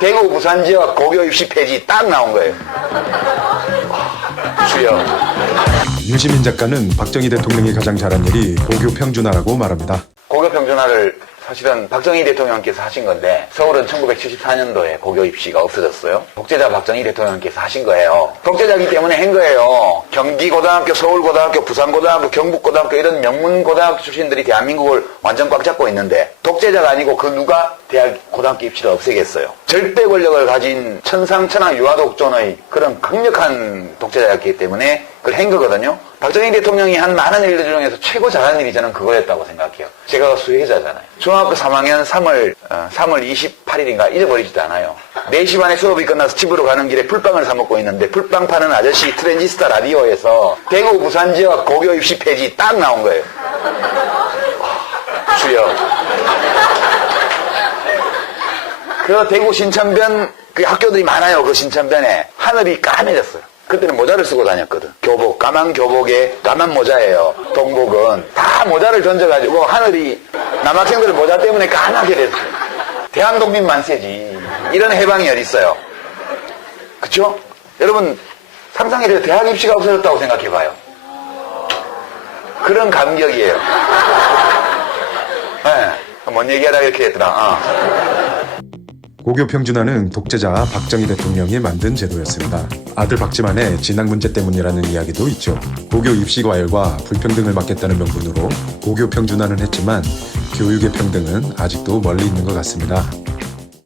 대구 부산 지역 고교 입시 폐지 딱 나온 거예요. 와, 주여. 유시민 작가는 박정희 대통령이 가장 잘한 일이 고교 평준화라고 말합니다. 고교 평준화를 사실은 박정희 대통령께서 하신 건데 서울은 1974년도에 고교 입시가 없어졌어요. 독재자 박정희 대통령께서 하신 거예요. 독재자이기 때문에 한 거예요. 경기고등학교, 서울고등학교, 부산고등학교, 경북고등학교 이런 명문고등학교 출신들이 대한민국을 완전 꽉 잡고 있는데 독재자가 아니고 그 누가 대학 고등학교 입시를 없애겠어요. 절대 권력을 가진 천상천하 유아독존의 그런 강력한 독재자였기 때문에 그걸 한 거거든요. 박정희 대통령이 한 많은 일들 중에서 최고 잘한 일이 저는 그거였다고 생각해요. 제가 수혜자잖아요. 중학교 3학년 3월, 어, 3월 28일인가 잊어버리지도 않아요. 4시 반에 수업이 끝나서 집으로 가는 길에 풀빵을 사먹고 있는데 풀빵 파는 아저씨 트랜지스터 라디오에서 대구 부산 지역 고교 입시 폐지 딱 나온 거예요. 와, 주여. 그 대구 신천변 그 학교들이 많아요. 그 신천변에 하늘이 까매졌어요. 그때는 모자를 쓰고 다녔거든. 교복, 까만 교복에 까만 모자예요. 동복은 다 모자를 던져가지고 하늘이 남학생들 모자 때문에 까맣게 됐어요. 대한독립 만세지. 이런 해방이 어디 있어요? 그쵸? 여러분 상상해도 대학 입시가 없어졌다고 생각해봐요. 그런 감격이에요. 예. 뭔 얘기하다 이렇게 했더라. 어. 고교 평준화는 독재자 박정희 대통령이 만든 제도였습니다. 아들 박지만의 진학 문제 때문이라는 이야기도 있죠. 고교 입시 과열과 불평등을 막겠다는 명분으로 고교 평준화는 했지만 교육의 평등은 아직도 멀리 있는 것 같습니다.